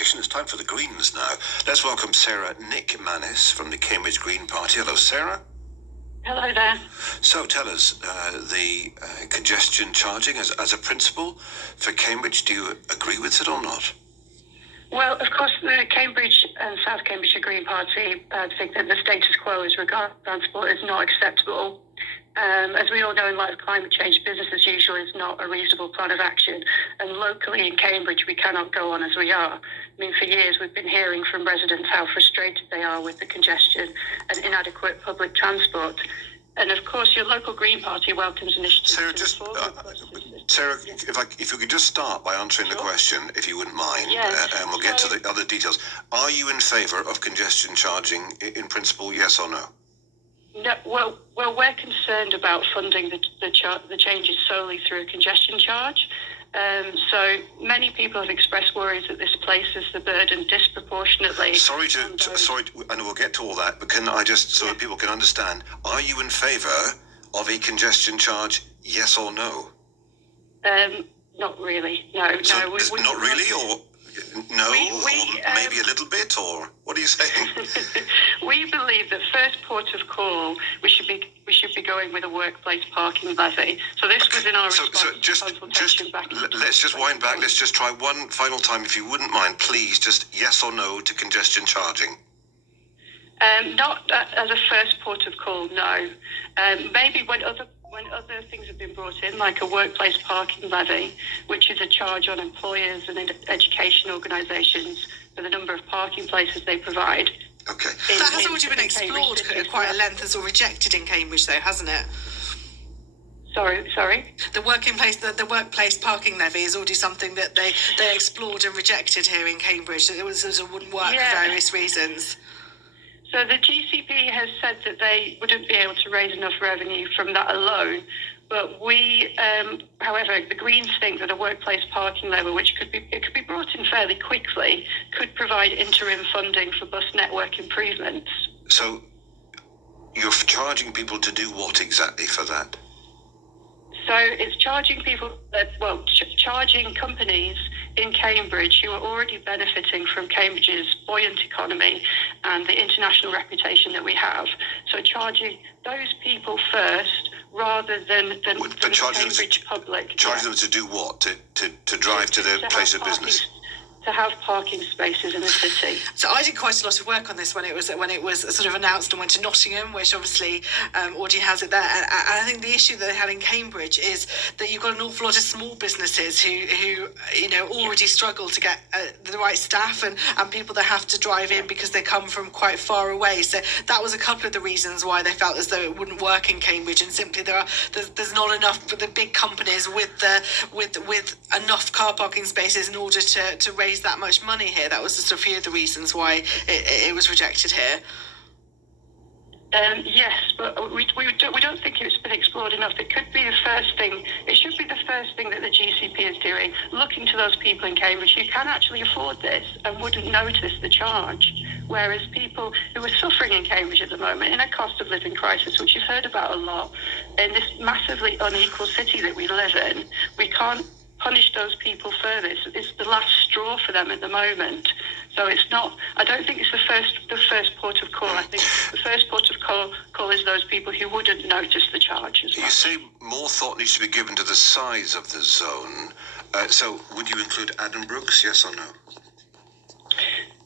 conversation. It's time for the Greens now. Let's welcome Sarah Nick Mannis from the Cambridge Green Party. Hello, Sarah. Hello there. So tell us, the congestion charging as a principle for Cambridge, do you agree with it or not? Well, of course, the Cambridge and South Cambridgeshire Green Party think that the status quo as regards transport is not acceptable. As we all know, in light of climate change, business as usual is not a reasonable plan of action. And locally in Cambridge, we cannot go on as we are. I mean, for years, we've been hearing from residents how frustrated they are with the congestion and inadequate public transport. And of course, your local Green Party welcomes initiatives. Sarah, if you could just start by answering the question, if you wouldn't mind, and we'll get to the other details. Are you in favour of congestion charging in principle, yes or no? No, well, we're concerned about funding the changes solely through a congestion charge. So many people have expressed worries that this places the burden disproportionately. Sorry, and we'll get to all that, but can I just, so that people can understand, are you in favour of a congestion charge, yes or no? Not really, no. So no. Not really, or no, or maybe a little bit, or what are you saying? We believe that first port of call, we should be going with a workplace parking levy. So this was in our response to consultation back. Let's just wind back. Let's just try one final time, if you wouldn't mind, please. Just yes or no to congestion charging. Not as a first port of call, no. Maybe when other things have been brought in, like a workplace parking levy, which is a charge on employers and education organisations for the number of parking places they provide. Okay. That has already been explored at quite a length, as or rejected in Cambridge, though, hasn't it? Sorry. The workplace parking levy is already something that they explored and rejected here in Cambridge. It wouldn't work for various reasons. So the GCP has said that they wouldn't be able to raise enough revenue from that alone. But we, however, the Greens think that a workplace parking levy, which could be brought in fairly quickly, could provide interim funding for bus network improvements. So you're charging people to do what exactly for that? So it's charging people, charging companies in Cambridge who are already benefiting from Cambridge's buoyant economy and the international reputation that we have. So charging those people first rather than the Cambridge public. Charging them to do what? To drive to their place of business? To have parking spaces in the city. So I did quite a lot of work on this when it was sort of announced and went to Nottingham, which obviously already has it there. And I think the issue that they had in Cambridge is that you've got an awful lot of small businesses who already struggle to get the right staff and people that have to drive in because they come from quite far away. So that was a couple of the reasons why they felt as though it wouldn't work in Cambridge. And simply there's not enough for the big companies with enough car parking spaces in order to raise that much money here. That was just a few of the reasons why it was rejected here. Yes, but we don't think it's been explored enough. It could be the first thing. It should be the first thing that the GCP is doing, looking to those people in Cambridge who can actually afford this and wouldn't notice the charge. Whereas people who are suffering in Cambridge at the moment in a cost of living crisis, which you've heard about a lot, in this massively unequal city that we live in, we can't punish those people further. It's the last straw for them at the moment. So it's not. I don't think it's the first port of call. I think the first port of call is those people who wouldn't notice the charge as well. You say more thought needs to be given to the size of the zone. So would you include Addenbrooke's, yes or no?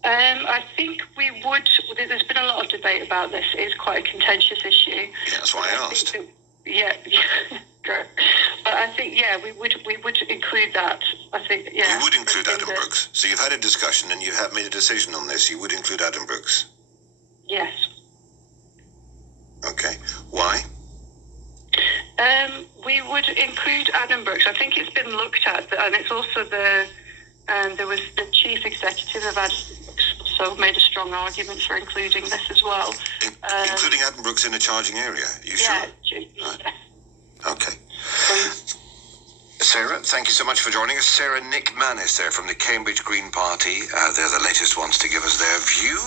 I think we would. There's been a lot of debate about this. It's quite a contentious issue. Yeah, that's why I asked. But I think, we would include that. I think, You would include Addenbrooke's. So you've had a discussion and you have made a decision on this. You would include Addenbrooke's. Yes. Okay. Why? We would include Addenbrooke's. I think it's been looked at, and it's also there was the chief executive of Addenbrooke's, so made a strong argument for including this as well. Including Addenbrooke's in a charging area. Are you sure? Yeah. Okay. Sarah, thank you so much for joining us. Sarah Nick Mannis there from the Cambridge Green Party. They're the latest ones to give us their view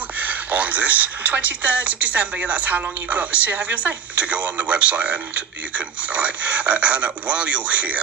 on this. 23rd of December, that's how long you've got to have your say. To go on the website and you can... All right. Hannah, while you're here...